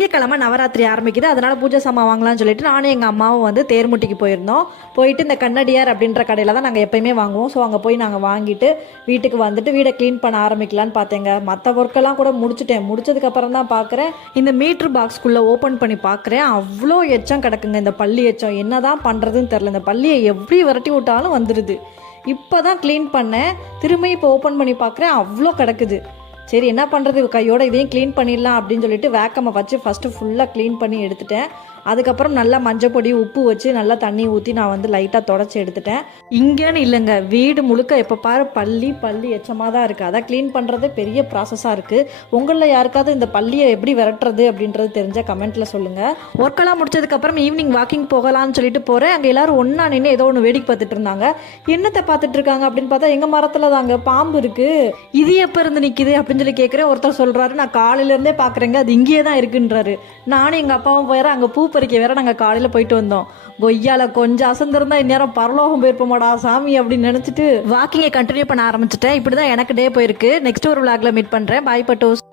திங்கக்கிழமை நவராத்திரி ஆரம்பிக்குது. அதனால் பூஜை சாமான் வாங்கலாம்னு சொல்லிட்டு நானும் எங்கள் அம்மாவும் வந்து தேர்முட்டிக்கு போயிருந்தோம். போயிட்டு இந்த கண்ணடியார் அப்படின்ற கடையில் தான் நாங்கள் எப்போயுமே வாங்குவோம். ஸோ அங்கே போய் நாங்கள் வாங்கிட்டு வீட்டுக்கு வந்துட்டு வீடை க்ளீன் பண்ண ஆரம்பிக்கலான்னு பார்த்தேங்க. மற்ற ஒர்க்கெல்லாம் கூட முடிச்சிட்டேன். முடிச்சதுக்கப்புறம் தான் பார்க்குறேன் இந்த மீட்ரு பாக்ஸ்க்குள்ளே ஓப்பன் பண்ணி பார்க்குறேன் அவ்வளோ எச்சம் கிடக்குங்க. இந்த பள்ளி எச்சம் என்ன தான் பண்ணுறதுன்னு தெரில இந்த பள்ளியை எப்படி விரட்டி விட்டாலும் வந்துடுது இப்போ தான் க்ளீன் பண்ணேன். திரும்ப இப்போ ஓப்பன் பண்ணி பார்க்குறேன் அவ்வளோ கிடக்குது. சரி என்ன பண்ணுறது கையோட இதையும் க்ளீன் பண்ணிடலாம் அப்படின்னு சொல்லிட்டு வேக்கம்மை வச்சு ஃபஸ்ட்டு ஃபுல்லாக க்ளீன் பண்ணி எடுத்துட்டேன். அதுக்கப்புறம் நல்லா மஞ்சள் பொடி உப்பு வச்சு நல்லா தண்ணி ஊற்றி நான் வந்து லைட்டாக தொடச்சி எடுத்துட்டேன். இங்கேன்னு இல்லைங்க வீடு முழுக்க எப்போ பாரு பள்ளி பள்ளி எச்சமாக தான் இருக்குது அதான் க்ளீன் பண்ணுறது பெரிய ப்ராசஸாக இருக்குது உங்களில் யாருக்காவது இந்த பள்ளியை எப்படி விரட்டுறது அப்படின்றது தெரிஞ்சால் கமெண்ட்டில் சொல்லுங்கள் ஒர்க்கெல்லாம் முடிச்சதுக்கப்புறம் ஈவினிங் வாக்கிங் போகலான்னு சொல்லிட்டு போகிறேன் அங்கே எல்லோரும் ஒன்றா நின்று ஏதோ ஒன்று வேடிக்கை பார்த்துட்டு இருந்தாங்க. என்னத்தை பார்த்துட்டு இருக்காங்க அப்படின்னு பார்த்தா எங்கள் மரத்தில் தாங்க பாம்பு இருக்குது இது எப்போ இருந்து நிற்கிது அப்படின்னு சொல்லி கேட்குறேன் ஒருத்தர் சொல்கிறாரு நான் காலையிலேருந்தே பார்க்குறேங்க அது இங்கேயே தான் இருக்குன்றாரு. நானும் எங்கள் அப்பாவும் போயிற அங்கே பூ பறிக்க வேற நாங்கள் காலையில் போயிட்டு வந்தோம். கொய்யால கொஞ்சம் அசந்திருந்தா இந்நேரம் பரலோகம் போயிருப்போமாடா சாமி அப்படின்னு நினச்சிட்டு. வாக்கிங்கை கண்டினியூ பண்ண ஆரம்பிச்சிட்டேன். இப்படி தான் எனக்கு டே போயிருக்கு. நெக்ஸ்ட் ஒரு விளாக்ல மீட் பண்ணுறேன் பாய் பட்டோஸ்.